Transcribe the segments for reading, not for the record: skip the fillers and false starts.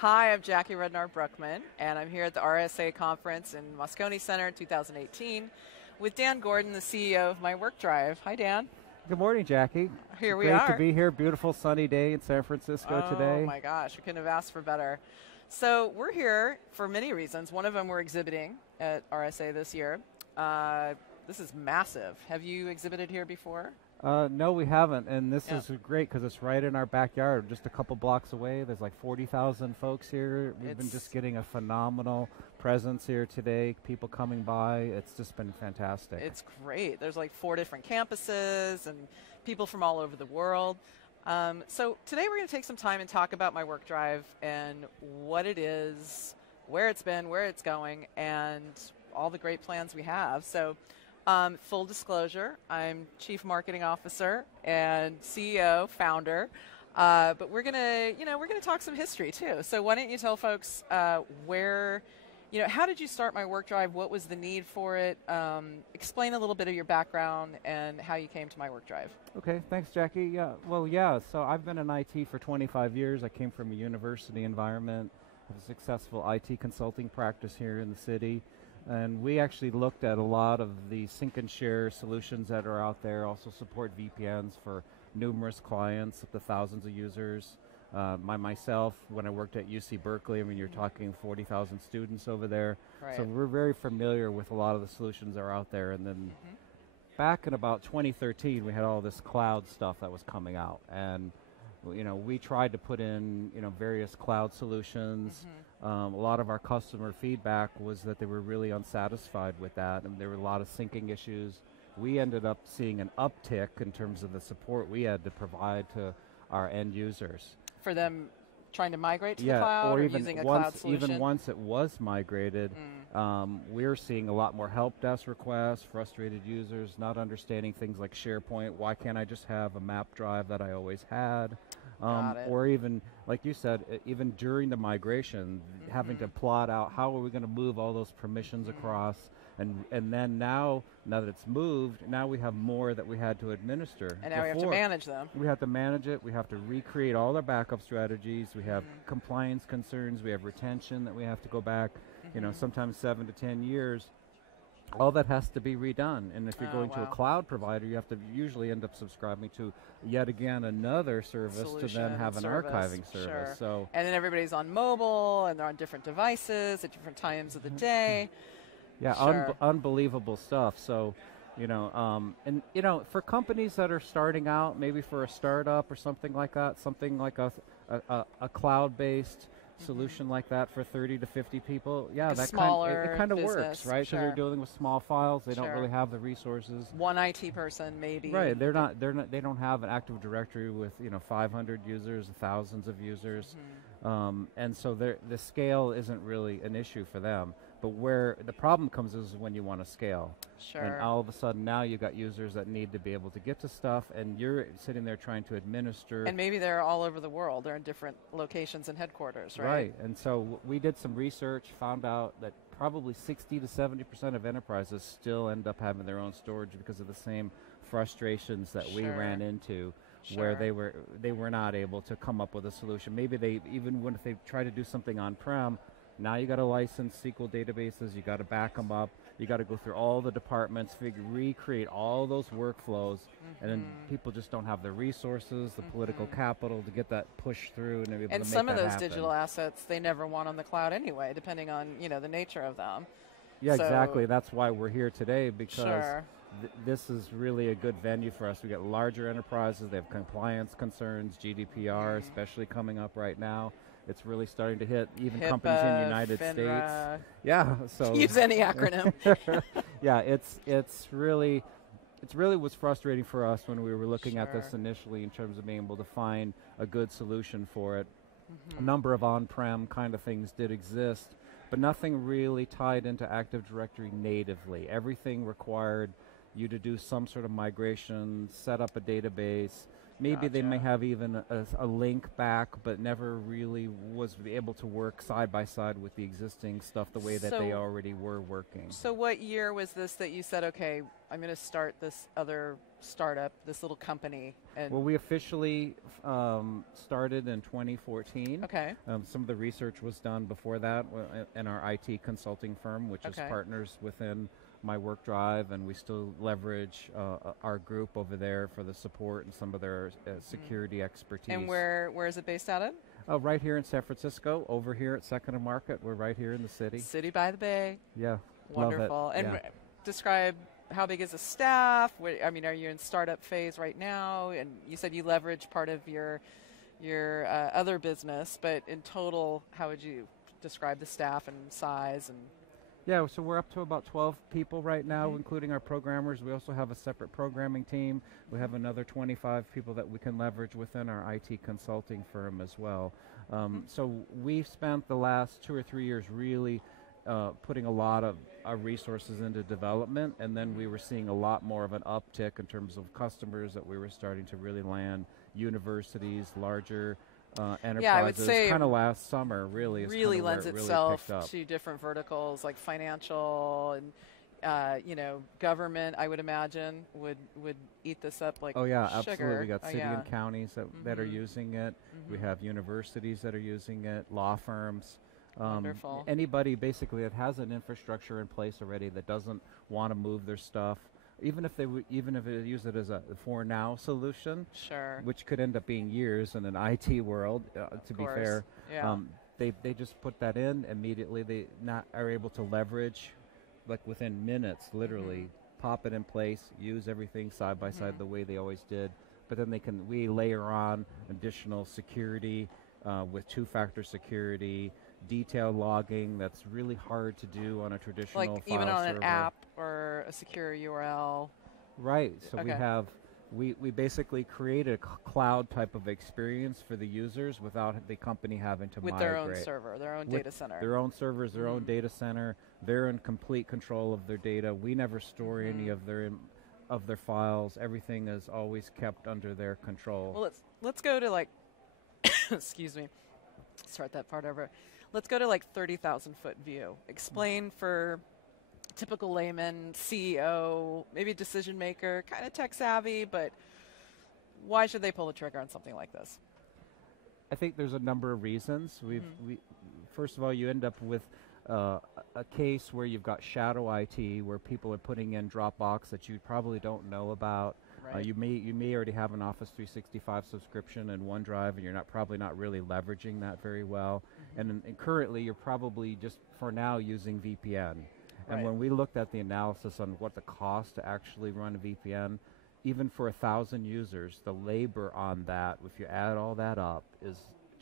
Hi, I'm Jackie Bruckman, and I'm here at the RSA conference in Moscone Center in 2018 with Dan Gordon, the CEO of MyWorkDrive. Hi, Dan. Good morning, Jackie. Here we Great are. to be here. Beautiful sunny day in San Francisco today. Oh my gosh, we couldn't have asked for better. So we're here for many reasons. One of them, we're exhibiting at RSA this year. This is massive. Have you exhibited here before? No, we haven't, and this is great because it's right in our backyard, just a couple blocks away. There's like 40,000 folks here. We've been just getting a phenomenal presence here today, people coming by. It's just been fantastic. It's great. There's like 4 different campuses and people from all over the world. So today we're going to take some time and talk about MyWorkDrive and what it is, where it's been, where it's going, and all the great plans we have. So full disclosure, I'm Chief Marketing Officer and CEO, founder, but we're gonna talk some history too. So why don't you tell folks where, how did you start MyWorkDrive? What was the need for it? Explain a little bit of your background and how you came to MyWorkDrive. Okay, thanks, Jackie. So I've been in IT for 25 years. I came from a university environment, have a successful IT consulting practice here in the city. And we actually looked at a lot of the sync and share solutions that are out there, also support VPNs for numerous clients, up to thousands of users. Myself, when I worked at UC Berkeley, I mean, you're talking 40,000 students over there. Right. So we're very familiar with a lot of the solutions that are out there. And then back in about 2013, we had all this cloud stuff that was coming out. And we tried to put in, various cloud solutions. A lot of our customer feedback was that they were really unsatisfied with that, and there were a lot of syncing issues. We ended up seeing an uptick in terms of the support we had to provide to our end users. For them trying to migrate to the cloud or even using a cloud solution? Even once it was migrated, we're seeing a lot more help desk requests, frustrated users, not understanding things like SharePoint. Why can't I just have a map drive that I always had? Or even, like you said, even during the migration, having to plot out how are we going to move all those permissions across, and then now that it's moved, now we have more that we had to administer. And now we have to manage them. We have to manage it. We have to recreate all our backup strategies. We have compliance concerns. We have retention that we have to go back, sometimes 7 to 10 years. All that has to be redone. And if you're going to a cloud provider, you have to usually end up subscribing to yet again another service to then have an archiving service. Sure. So, and then everybody's on mobile and they're on different devices at different times of the day. Yeah, sure. Unbelievable stuff. So, for companies that are starting out, maybe for a startup or something like that, something like a cloud-based solution like that for 30 to 50 people, that kind of works, right? Sure. So they're dealing with small files. They don't really have the resources. One IT person, maybe. Right. They don't have an Active Directory with 500 users, thousands of users, and so the scale isn't really an issue for them. But where the problem comes is when you want to scale. Sure. And all of a sudden now you've got users that need to be able to get to stuff, and you're sitting there trying to administer. And maybe they're all over the world. They're in different locations and headquarters, right? Right. And so we did some research, found out that probably 60 to 70% of enterprises still end up having their own storage because of the same frustrations that we ran into. Where they were not able to come up with a solution. Maybe if they try to do something on-prem, now you got to license SQL databases, you got to back them up, you got to go through all the departments, recreate all those workflows, and then people just don't have the resources, the political capital to get that pushed through and be able to make that happen. And some of those digital assets they never want on the cloud anyway, depending on the nature of them. Yeah, exactly. That's why we're here today, because this is really a good venue for us. We get larger enterprises, they have compliance concerns, GDPR especially coming up right now. It's really starting to hit even HIPAA, companies in the United FINRA. States. Yeah, so use any acronym. Yeah, it's really was frustrating for us when we were looking at this initially in terms of being able to find a good solution for it. A number of on-prem kind of things did exist, but nothing really tied into Active Directory natively. Everything required you to do some sort of migration, set up a database, maybe they may have even a link back, but never really was able to work side by side with the existing stuff the way that they already were working. So what year was this that you said, okay, I'm going to start this other startup, this little company? And well, we officially started in 2014. Okay. Some of the research was done before that in our IT consulting firm, which is partners within MyWorkDrive, and we still leverage our group over there for the support and some of their security expertise. And where is it based out of? Right here in San Francisco, over here at 2nd and Market. We're right here in the city. City by the Bay. Yeah. Wonderful. Love it. And describe how big is the staff? I mean, are you in startup phase right now? And you said you leverage part of your other business, but in total, how would you describe the staff and size? And yeah, so we're up to about 12 people right now, including our programmers. We also have a separate programming team. We have another 25 people that we can leverage within our IT consulting firm as well. So we've spent the last 2 or 3 years really putting a lot of our resources into development, and then we were seeing a lot more of an uptick in terms of customers that we were starting to really land, universities, larger enterprises. Yeah, I would say kind of last summer really lends itself to different verticals like financial and government. I would imagine would eat this up like oh yeah, sugar. Absolutely. We got city and counties that are using it. We have universities that are using it, law firms. Wonderful. Anybody basically that has an infrastructure in place already that doesn't want to move their stuff, even if they use it as a for now solution, sure, which could end up being years in an IT world. To be fair, they just put that in immediately. They are able to leverage, like within minutes, literally pop it in place, use everything side by side the way they always did. But then we layer on additional security with two-factor security. Detailed logging that's really hard to do on a traditional like file even on server. An app or a secure URL. Right. So we basically created a cloud type of experience for the users without the company having to with migrate. Their own server, their own data center. Their own servers, their own data center. They're in complete control of their data. We never store any of their files. Everything is always kept under their control. Well, let's go to like excuse me. Start that part over. Let's go to like 30,000 foot view. Explain for typical layman, CEO, maybe decision maker, kind of tech savvy, but why should they pull the trigger on something like this? I think there's a number of reasons. First of all, you end up with a case where you've got shadow IT, where people are putting in Dropbox that you probably don't know about. Right. You may already have an Office 365 subscription and OneDrive, and you're probably not really leveraging that very well. And currently, you're probably just for now using VPN. And when we looked at the analysis on what the cost to actually run a VPN, even for 1,000 users, the labor on that, if you add all that up, is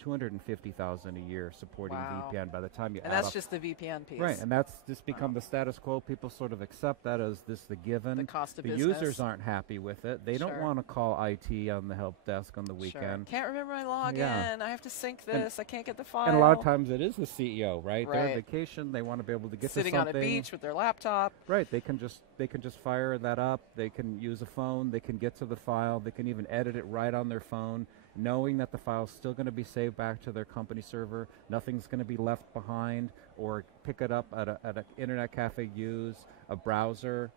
$250,000 a year supporting VPN by the time you add up. And that's just the VPN piece. Right, and that's just become the status quo. People sort of accept that as the given. The cost of business. The users aren't happy with it. They don't want to call IT on the help desk on the weekend. Can't remember my login. I have to sync this. I can't get the file. And a lot of times it is the CEO, right? They're on vacation. They want to be able to get sitting to something. on a beach with their laptop. Right, they can just fire that up. They can use a phone. They can get to the file. They can even edit it right on their phone, knowing that the file's still going to be saved back to their company server. Nothing's going to be left behind, or pick it up at an internet cafe, use a browser,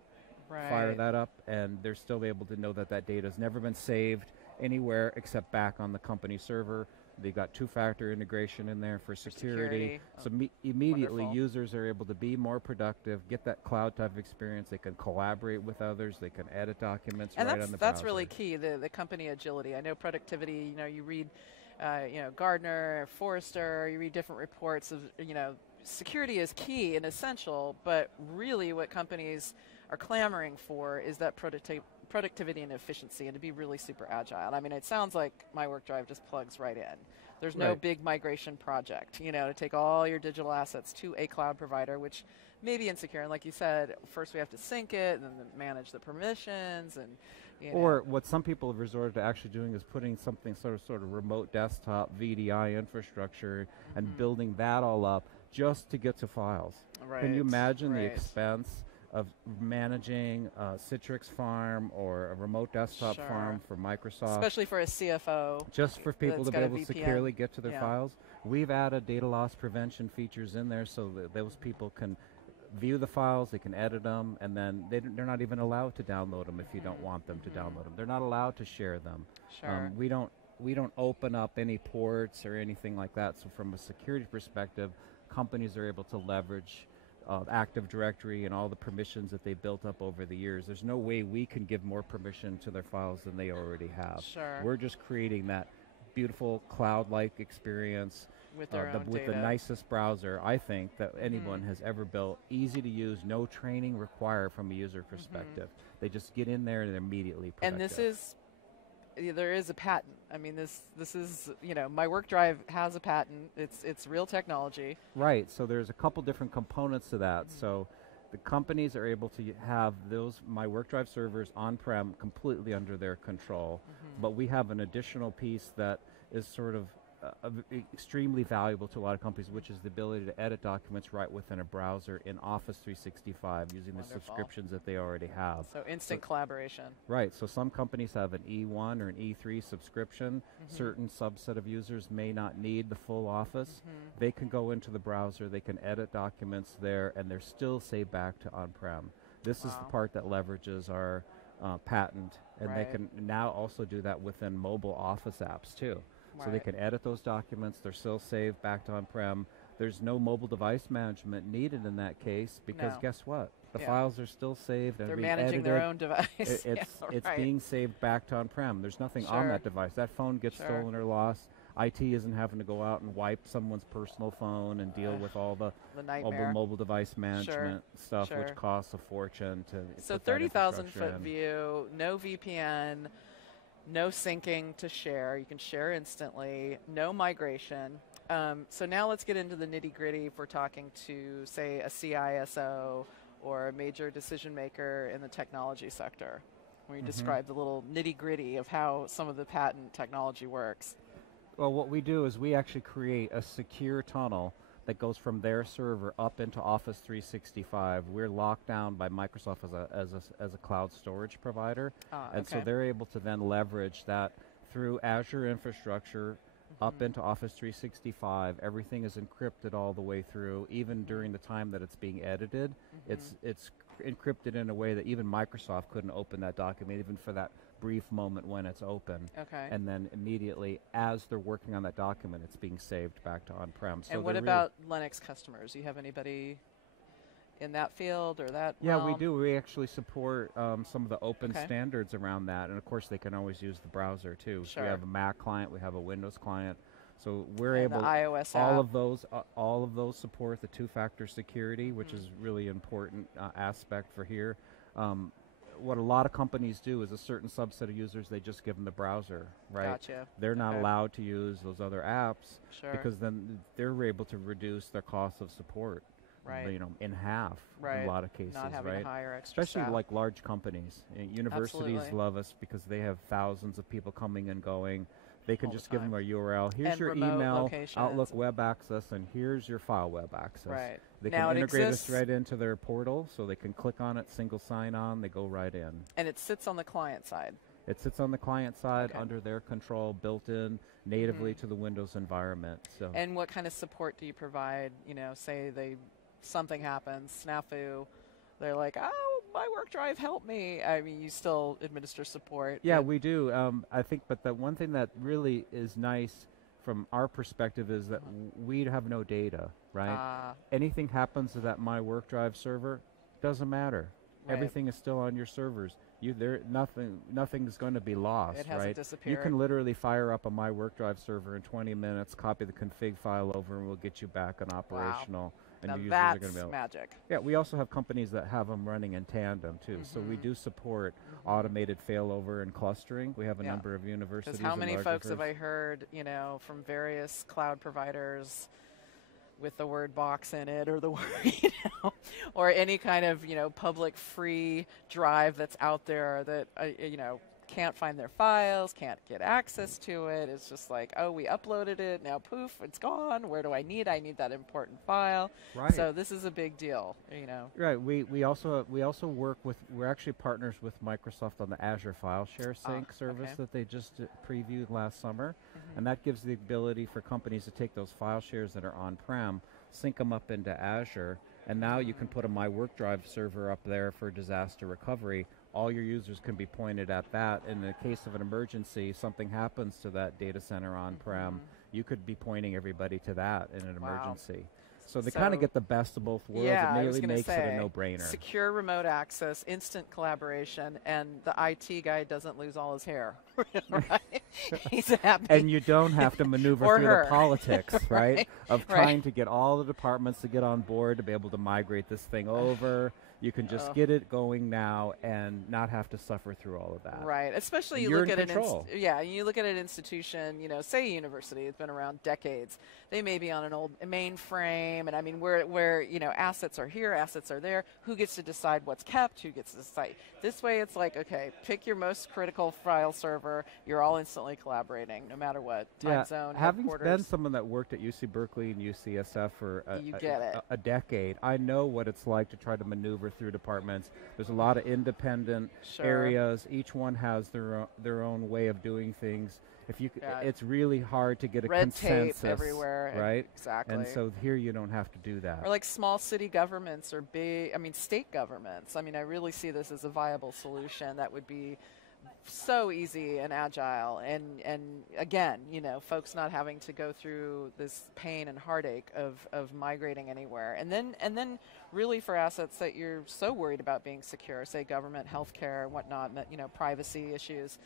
fire that up, and they're still able to know that that data has never been saved anywhere except back on the company server. They've got two-factor integration in there for security. So immediately users are able to be more productive, get that cloud type of experience. They can collaborate with others. They can edit documents right on the browser. That's really key, the company agility. I know productivity, you read Gardner, Forrester, you read different reports of, security is key and essential, but really what companies are clamoring for is that productivity and efficiency, and to be really super agile. I mean, it sounds like MyWorkDrive just plugs right in. There's no big migration project, to take all your digital assets to a cloud provider, which may be insecure. And like you said, first we have to sync it and then manage the permissions. And or what some people have resorted to actually doing is putting something sort of remote desktop VDI infrastructure and building that all up just to get to files. Can you imagine the expense of managing a Citrix farm or a remote desktop farm for Microsoft. Especially for a CFO. Just for people to be able to securely get to their files. We've added data loss prevention features in there so that those people can view the files, they can edit them, and then they're not even allowed to download them if you don't want them to download them. They're not allowed to share them. Sure. We don't open up any ports or anything like that. So from a security perspective, companies are able to leverage Active Directory and all the permissions that they built up over the years. There's no way we can give more permission to their files than they already have. Sure. We're just creating that beautiful cloud-like experience with their own with data. the nicest browser, I think, that anyone has ever built. Easy to use, no training required from a user perspective. They just get in there and they're immediately productive. And this is, there is a patent. I mean, this is, MyWorkDrive has a patent. It's real technology. Right, so there's a couple different components to that. So the companies are able to have those MyWorkDrive servers on-prem completely under their control, but we have an additional piece that is sort of extremely valuable to a lot of companies, which is the ability to edit documents right within a browser in Office 365 using the subscriptions that they already have. So instant collaboration. Right, so some companies have an E1 or an E3 subscription. Certain subset of users may not need the full Office. They can go into the browser, they can edit documents there, and they're still saved back to on-prem. This is the part that leverages our patent, and they can now also do that within mobile Office apps too. So they can edit those documents, they're still saved back to on-prem. There's no mobile device management needed in that case because guess what? The files are still saved. They're managing their own device. It's being saved back to on-prem. There's nothing on that device. That phone gets stolen or lost. IT isn't having to go out and wipe someone's personal phone and deal with all the mobile device management stuff, which costs a fortune to. So 30,000-foot view, no VPN. No syncing to share. You can share instantly. No migration. So now let's get into the nitty-gritty if we're talking to, say, a CISO or a major decision maker in the technology sector, where you describe the little nitty-gritty of how some of the patent technology works. Well, what we do is we actually create a secure tunnel that goes from their server up into Office 365. We're locked down by Microsoft as a cloud storage provider, and so they're able to then leverage that through Azure infrastructure up into Office 365. Everything is encrypted all the way through, even during the time that it's being edited. It's encrypted in a way that even Microsoft couldn't open that document, even for that brief moment when it's open. And then immediately, as they're working on that document, it's being saved back to on-prem. So and what about Linux customers? Do you have anybody in that field or that realm? We do. We actually support some of the open standards around that. And of course, they can always use the browser too. So we have a Mac client, we have a Windows client. So we're able, the iOS all of those support the two-factor security, which is really important aspect for here. What a lot of companies do is a certain subset of users, they just give them the browser, right? Gotcha. They're not allowed to use those other apps because then they're able to reduce their cost of support, in half in a lot of cases, not having to hire extra especially staff. like large companies. Universities love us because they have thousands of people coming and going. They can just give them a URL. Here's your email, Outlook web access, and here's your file web access. They can integrate us right into their portal, so they can click on it, single sign-on, they go right in. And it sits on the client side. It sits on the client side under their control, built in natively to the Windows environment. So. And what kind of support do you provide? Say something happens, snafu, they're like, oh, MyWorkDrive, help me. I mean, you still administer support. Yeah, we do. I think, but the one thing that really is nice from our perspective is that we have no data, right? Anything happens to that MyWorkDrive server, doesn't matter. Everything is still on your servers. Nothing's going to be lost, it hasn't disappeared. You can literally fire up a MyWorkDrive server in 20 minutes, copy the config file over, and we'll get you back and operational. And now your users that's are going to be magic. Yeah, we also have companies that have them running in tandem too. So we do support automated failover and clustering. We have a number of universities. Because how many folks have I heard, from various cloud providers with the word box in it, or the word, or any kind of, public free drive that's out there that, can't find their files, can't get access to it. It's just like, oh, we uploaded it, now poof, it's gone. Where do I need? I need that important file. Right. So this is a big deal, you know. Right. We also work with, we're actually partners with Microsoft on the Azure file share sync service that they just previewed last summer, and that gives the ability for companies to take those file shares that are on-prem, sync them up into Azure, and now you can put a MyWorkDrive server up there for disaster recovery. All your users can be pointed at that. In the case of an emergency, something happens to that data center on-prem, you could be pointing everybody to that in an emergency. So they kind of get the best of both worlds. Yeah, it really makes it a no-brainer. Secure remote access, instant collaboration, and the IT guy doesn't lose all his hair. Right? He's happy. And you don't have to maneuver through the politics, right? Of trying to get all the departments to get on board to be able to migrate this thing over. You can just get it going now and not have to suffer through all of that. Right, especially you look at you look at an institution, you know, say a university, it's been around decades. They may be on an old mainframe, and I mean, where you know, assets are here, assets are there. Who gets to decide what's kept? Who gets to decide? This way, it's like, okay, pick your most critical file server. You're all instantly collaborating, no matter what time zone. Having been someone that worked at UC Berkeley and UCSF for a decade, I know what it's like to try to maneuver through departments. There's a lot of independent areas. Each one has their own way of doing things. If you, it's really hard to get a consensus. Red tape everywhere, right? Exactly. And so here you don't have to do that. Or like small city governments or big, I mean, state governments. I mean, I really see this as a viable solution that would be so easy and agile, and again, you know, folks not having to go through this pain and heartache of migrating anywhere, and then really for assets that you're so worried about being secure, say government, healthcare, and whatnot, you know, privacy issues.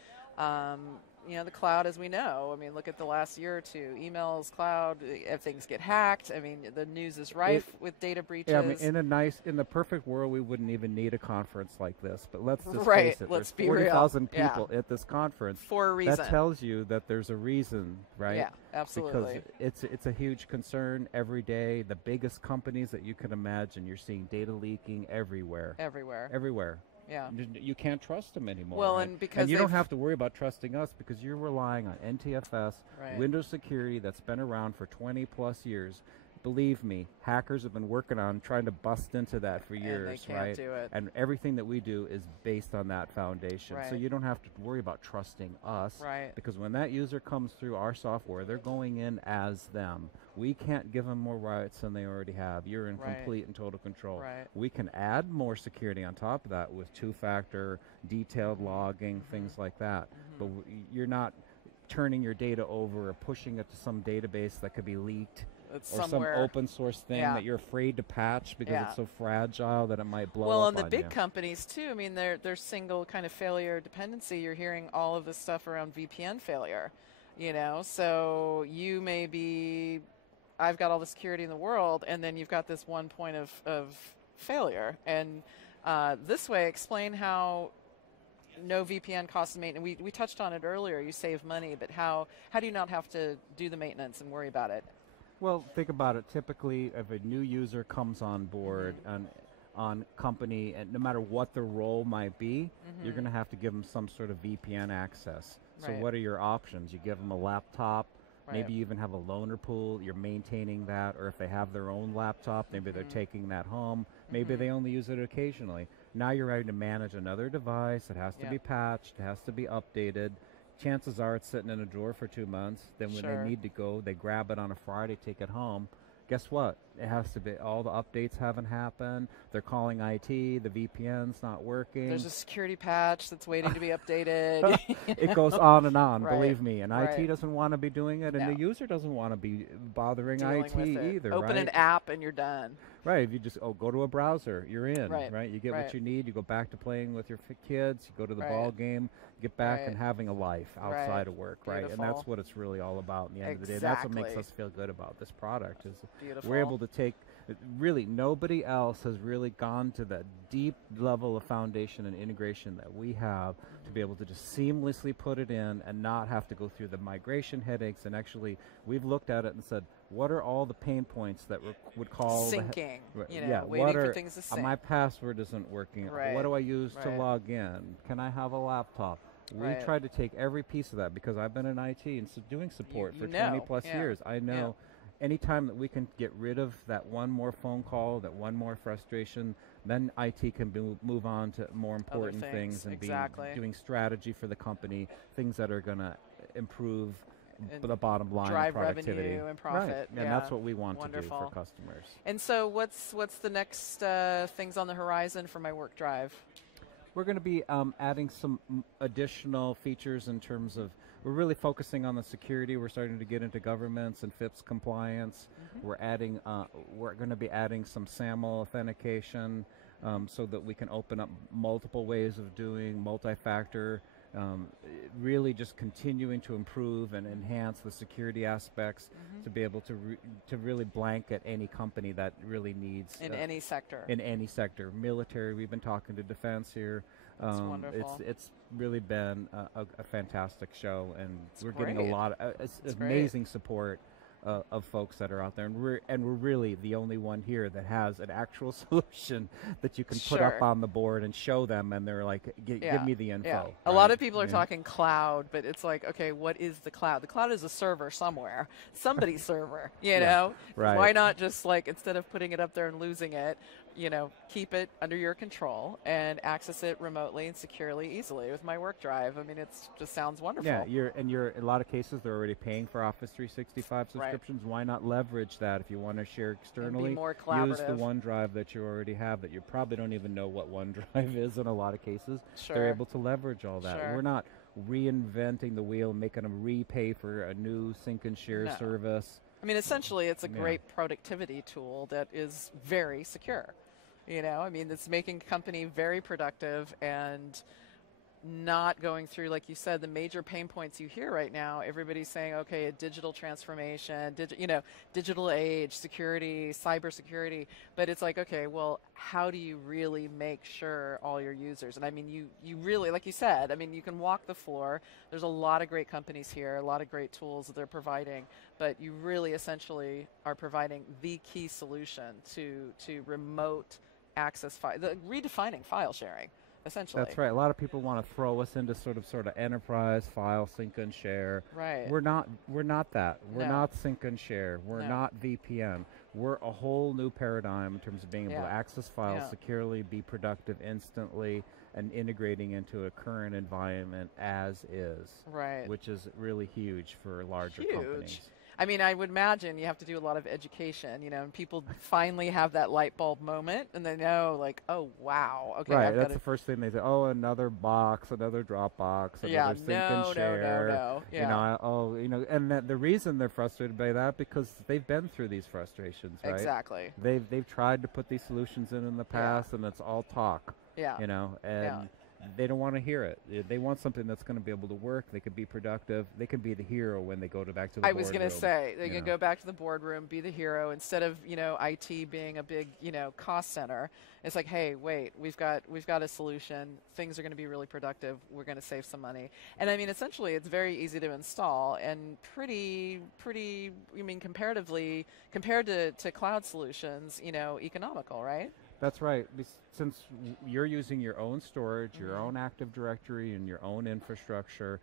You know, the cloud, as we know, I mean, look at the last year or two, emails, cloud, if things get hacked, I mean, the news is rife with data breaches. Yeah, I mean, in the perfect world, we wouldn't even need a conference like this, but let's just face it, let's there's 40,000 people at this conference. For a reason. That tells you that there's a reason, right? Yeah, absolutely. Because it's a huge concern every day. The biggest companies that you can imagine, you're seeing data leaking everywhere. Everywhere. Yeah. You can't trust them anymore. Well, right? and you don't have to worry about trusting us because you're relying on NTFS, Windows security that's been around for 20 plus years. Believe me, hackers have been working on trying to bust into that for years, and they can't do it. And everything that we do is based on that foundation. So you don't have to worry about trusting us. Because when that user comes through our software, they're going in as them. We can't give them more rights than they already have. You're in complete and total control. We can add more security on top of that with two-factor, detailed logging, things like that. But you're not turning your data over or pushing it to some database that could be leaked. Or some open source thing that you're afraid to patch because it's so fragile that it might blow up on you. Well, and the big companies too, I mean, they're single kind of failure dependency. You're hearing all of this stuff around VPN failure, you know, so you may be, I've got all the security in the world, and then you've got this one point of failure. And this way, explain how no VPN costs maintenance. We touched on it earlier, you save money, but how do you not have to do the maintenance and worry about it? Well, think about it. Typically, if a new user comes on board on company, and no matter what the role might be, you're going to have to give them some sort of VPN access. So what are your options? You give them a laptop, maybe you even have a loaner pool, you're maintaining that, or if they have their own laptop, maybe they're taking that home, maybe they only use it occasionally. Now you're having to manage another device, it has to be patched, it has to be updated. Chances are it's sitting in a drawer for 2 months. Then when they need to go, they grab it on a Friday, take it home. Guess what? It has to be, all the updates haven't happened. They're calling IT, the VPN's not working. There's a security patch that's waiting to be updated. It goes on and on, believe me. And IT doesn't want to be doing it, and the user doesn't want to be bothering IT either. Open an app and you're done. Right, if you just go to a browser, you're in, right? You get what you need, you go back to playing with your kids, you go to the ball game, get back and having a life outside of work, right? And that's what it's really all about in the end of the day. That's what makes us feel good about this product, is we're able to take, really nobody else has really gone to that deep level of foundation and integration that we have to be able to just seamlessly put it in and not have to go through the migration headaches. And actually, we've looked at it and said, what are all the pain points that would call syncing? Waiting for things to sync. My password isn't working. What do I use to log in? Can I have a laptop? We try to take every piece of that, because I've been in IT and doing support for 20 plus years. I know anytime that we can get rid of that one more phone call, that one more frustration, then IT can move on to more important things and be doing strategy for the company, things that are going to improve the bottom line, drive productivity, revenue and profit. And that's what we want to do for customers. And so what's the next things on the horizon for MyWorkDrive? We're going to be adding some additional features in terms of, we're really focusing on the security. We're starting to get into governments and FIPS compliance. We're going to be adding some SAML authentication so that we can open up multiple ways of doing multi-factor. Really just continuing to improve and enhance the security aspects to be able to really blanket any company that really needs in any sector. In any sector, military. We've been talking to defense here. That's wonderful. It's really been a fantastic show, and we're getting a lot of amazing support of folks that are out there, and we're really the only one here that has an actual solution that you can put up on the board and show them, and they're like, give me the info. Right? A lot of people are talking cloud, but it's like, okay, what is the cloud? The cloud is a server somewhere, somebody's server, you know? Right. Why not just, like, instead of putting it up there and losing it, you know, keep it under your control and access it remotely and securely, easily with MyWorkDrive. I mean, it just sounds wonderful. Yeah, in a lot of cases, they're already paying for Office 365 subscriptions. Why not leverage that if you want to share externally? And be more collaborative. Use the OneDrive that you already have that you probably don't even know what OneDrive is in a lot of cases. They're able to leverage all that. We're not reinventing the wheel, making them repay for a new sync and share service. I mean, essentially, it's a great productivity tool that is very secure. You know, I mean, it's making a company very productive and not going through, like you said, the major pain points you hear right now. Everybody's saying, okay, a digital transformation, digital age, security, cybersecurity. But it's like, okay, well, how do you really make sure all your users? And I mean, you really, like you said, I mean, you can walk the floor. There's a lot of great companies here, a lot of great tools that they're providing, but you really essentially are providing the key solution to remote access redefining file sharing, essentially. That's right. A lot of people want to throw us into sort of enterprise file sync and share. Right. We're not that. We're not sync and share. We're not VPN. We're a whole new paradigm in terms of being able to access files securely, be productive instantly, and integrating into a current environment as is. Right. Which is really huge for larger companies. I mean, I would imagine you have to do a lot of education, you know, and people finally have that light bulb moment, and they know, like, oh, wow. Okay, right, that's the first thing they say. Oh, another box, another Dropbox, another sync and share. No. Yeah. You know, and the reason they're frustrated by that, because they've been through these frustrations, right? Exactly. They've tried to put these solutions in the past, and it's all talk. Yeah. You know, and they don't want to hear it. They want something that's going to be able to work. They can be productive. They can be the hero when they go back to the boardroom. I was going to say, they can go back to the boardroom, be the hero, instead of, you know, IT being a big, you know, cost center. It's like, hey, wait, we've got a solution. Things are going to be really productive. We're going to save some money. And I mean, essentially, it's very easy to install and pretty, I mean, comparatively, compared to cloud solutions, you know, economical, right? That's right. Since you're using your own storage, your own Active Directory, and your own infrastructure,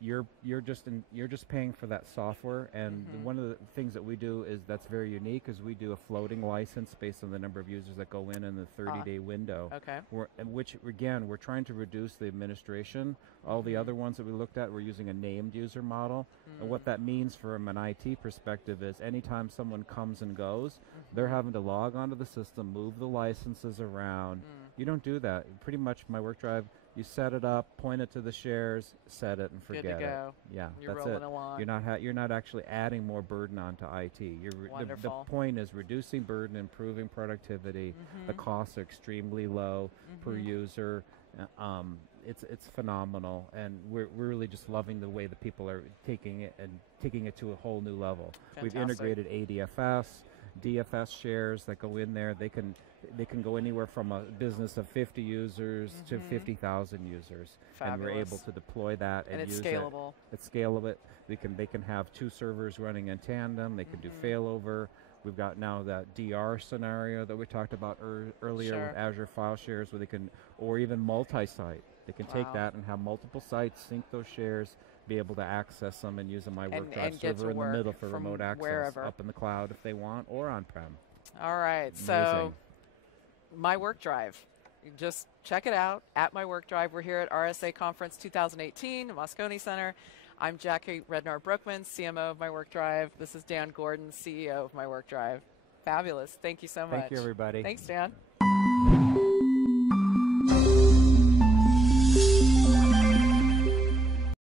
you're just paying for that software. And one of the things that we do that's very unique is we do a floating license based on the number of users that go in the 30-day window. Okay. Which again, we're trying to reduce the administration. All the other ones that we looked at, we're using a named user model. And what that means from an IT perspective is anytime someone comes and goes, they're having to log onto the system, move the licenses around. You don't do that. Pretty much MyWorkDrive, you set it up, point it to the shares, set it, and forget Good to go. it. Yeah, You're that's rolling it. Along. You're not actually adding more burden onto IT. The point is reducing burden, improving productivity. The costs are extremely low per user. It's phenomenal, and we're really just loving the way that people are taking it to a whole new level. Fantastic. We've integrated ADFS, DFS shares that go in there. They can go anywhere from a business of 50 users to 50,000 users. Fabulous. And we're able to deploy that and use scalable. It's scalable. They can have 2 servers running in tandem. They can do failover. We've got now that DR scenario that we talked about earlier with Azure file shares, where they can, or even multi-site. They can take that and have multiple sites, sync those shares, be able to access them and use a MyWorkDrive server in the middle for remote access wherever. Up in the cloud if they want, or on-prem. All right, amazing. So MyWorkDrive. Just check it out at MyWorkDrive. We're here at RSA Conference 2018, Moscone Center. I'm Jackie Rednar-Bruckman, CMO of MyWorkDrive. This is Dan Gordon, CEO of MyWorkDrive. Fabulous. Thank you so much. Thank you, everybody. Thanks, Dan.